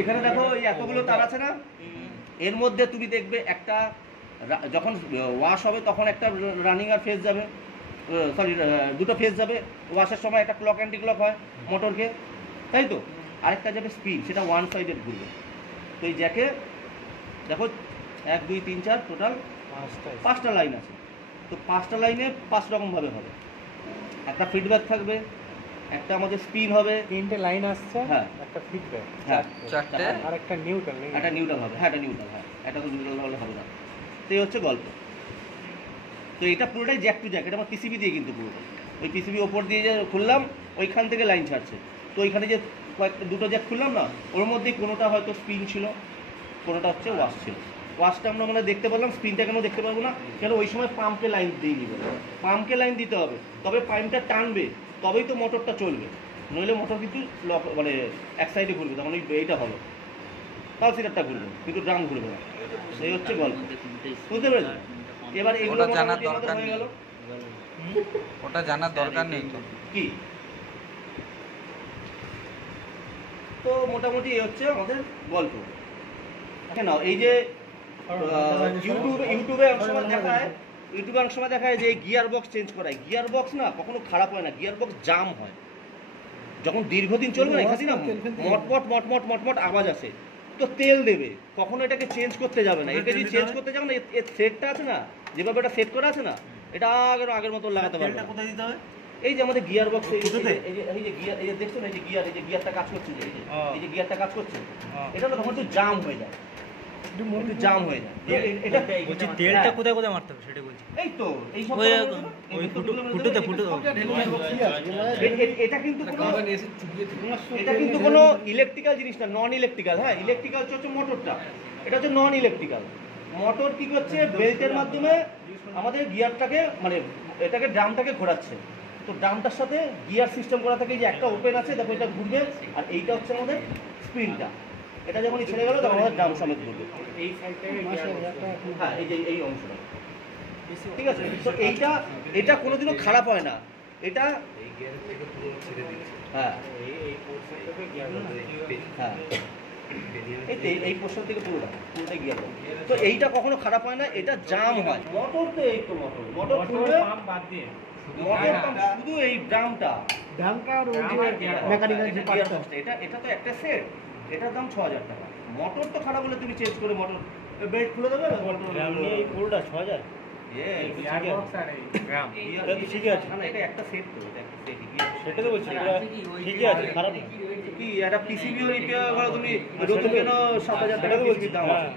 এখানে দেখো এই এতগুলো তার আছে না, এর মধ্যে তুমি দেখবে একটা যখন ওয়াশ হবে তখন একটা রানিং আর ফেজ যাবে, সরি দুটো ফেজ যাবে। ওয়াশের সময় একটা ক্লক অ্যান্টি ক্লক হয় মোটরকে, তাই তো? আরেকটা যাবে স্পিন, সেটা ওয়ান সাইডেড ঘুরবে। তো এই জ্যাকে দেখো 1 2 3 4 টোটাল 5টা লাইন আছে। তো 5টা লাইনে 5 রকমভাবে হবে। একটা ফিডব্যাক থাকবে, একটা আমাদের স্পিন হবে, 3টে লাইন আসছে, হ্যাঁ একটা ফিডব্যাক, হ্যাঁ 4টে, আর একটা নিউট্রাল। একটা নিউট্রাল হবে, হ্যাঁ একটা নিউট্রাল, হ্যাঁ এটা তো নিউট্রাল হলে হবে না। তো এই হচ্ছে গল্প। তো এটা পুরোটাই জ্যাক টু জ্যাক, এটা আমার পিসিবি দিয়ে কিন্তু পুরোটা, ওই পিসিবি ওপর দিয়ে যে খুললাম ওইখান থেকে লাইন ছাড়ছে। তো ওইখানে যে দুটো জ্যাক খুললাম না, ওর মধ্যেই কোনোটা হয়তো স্পিন ছিল, কোনোটা হচ্ছে ওয়াশ ছিল। ওয়াশটা আমরা মানে দেখতে পারলাম, স্পিনটা কেন দেখতে পারবো না? কেন ওই সময় পাম্পকে লাইন দিয়ে দিবে, পাম্পকে লাইন দিতে হবে, তবে পাইপটা টানবে, তবেই তো মোটরটা চলবে, নইলে মোটর কিন্তু মানে এক সাইডে ঘুরবে, তখন ওই এইটা হবে, তাও সিটারটা ঘুরবে কিন্তু ড্রাম ঘুরবে না। এই হচ্ছে গল্প, বুঝতে পেরেছো? এবার এগুলো জানার দরকার হয়ে নেই, গেল। ওটা জানার দরকার নেই তো কি? তো মোটামুটি এই হচ্ছে আমাদের গল্প। কেন এই যে ইউটিউবে অনেক সময় দেখায় যে গিয়ার বক্স চেঞ্জ করায়, গিয়ার বক্স না কখনো খারাপ হয় না, গিয়ার বক্স জাম হয় যখন দীর্ঘদিন চলবে না, এখানে না মটমট আওয়াজ আসে, তো তেল দেবে, কখনো এটাকে চেঞ্জ করতে যাবে না। এটা যদি চেঞ্জ করতে যাবে না, এর সেটটা আছে না, যেভাবে এটা সেট করা আছে না, এটা আগের মতো লাগাতে পারবে না। কোথায় দিতে হবে? এই যে আমাদের গিয়ার বক্স, এই যে গিয়ার, এই যে দেখছো না, এই যে গিয়ারটা কাজ করছে, এই যে গিয়ারটা কাজ করছে, এটা না তখন তো জাম হয়ে যায়, একটু জাম হয়ে যায়। এটা বলছি তেলটা কোথায় কোথায় মারতে হবে সেটা বলছি। এই তো এই সব ওই ফুটোতে এটা কিন্তু কোনো ইলেকট্রিক্যাল জিনিস না, নন ইলেকট্রিক্যাল। হ্যাঁ ইলেকট্রিক্যাল হচ্ছে মোটরটা, এটা হচ্ছে নন ইলেকট্রিক্যাল। মোটর কি করছে, বেল্টের মাধ্যমে আমাদের গিয়ারটাকে মানে এটাকে ড্রামটাকে ঘোরাচ্ছে। তো ড্রামটার সাথে গিয়ার সিস্টেম করা থাকে, যে একটা ওপেন আছে দেখো, এটা ঘুরবে, আর এইটা হচ্ছে আমাদের স্পিনটা, এটা যখনই ছেড়ে গেল তখন আমাদের ড্রাম সমেত ঘুরবে। হ্যাঁ এই যে এই অংশটা, ঠিক আছে? তো এটা কোনোদিনও খারাপ হয় না, এটা হ্যাঁ হ্যাঁ এই পোর্শন থেকে পুরোটাই গিয়ার। তো এইটা কখনো খারাপ হয় না, এটা জাম হয়। মোটর তো এই তো মোটর খুলবে, মোটর পাম্প শুধু এই ড্রামটা মেকানিক্যাল যে পার্টটা, এটা তো একটা সেট, এটার দাম 6000 টাকা। মোটর তো খারাপ হলে তুমি চেঞ্জ করে মোটর বেল্ট খুলে দেবে, এই পুরোটা 6000। সেটা তো বলছি ঠিকই আছে, খারাপ কি? একটা পিসিবি রিপেয়ার করো তুমি, নতুন কেন 7000 টাকা পিসিবির দাম আছে।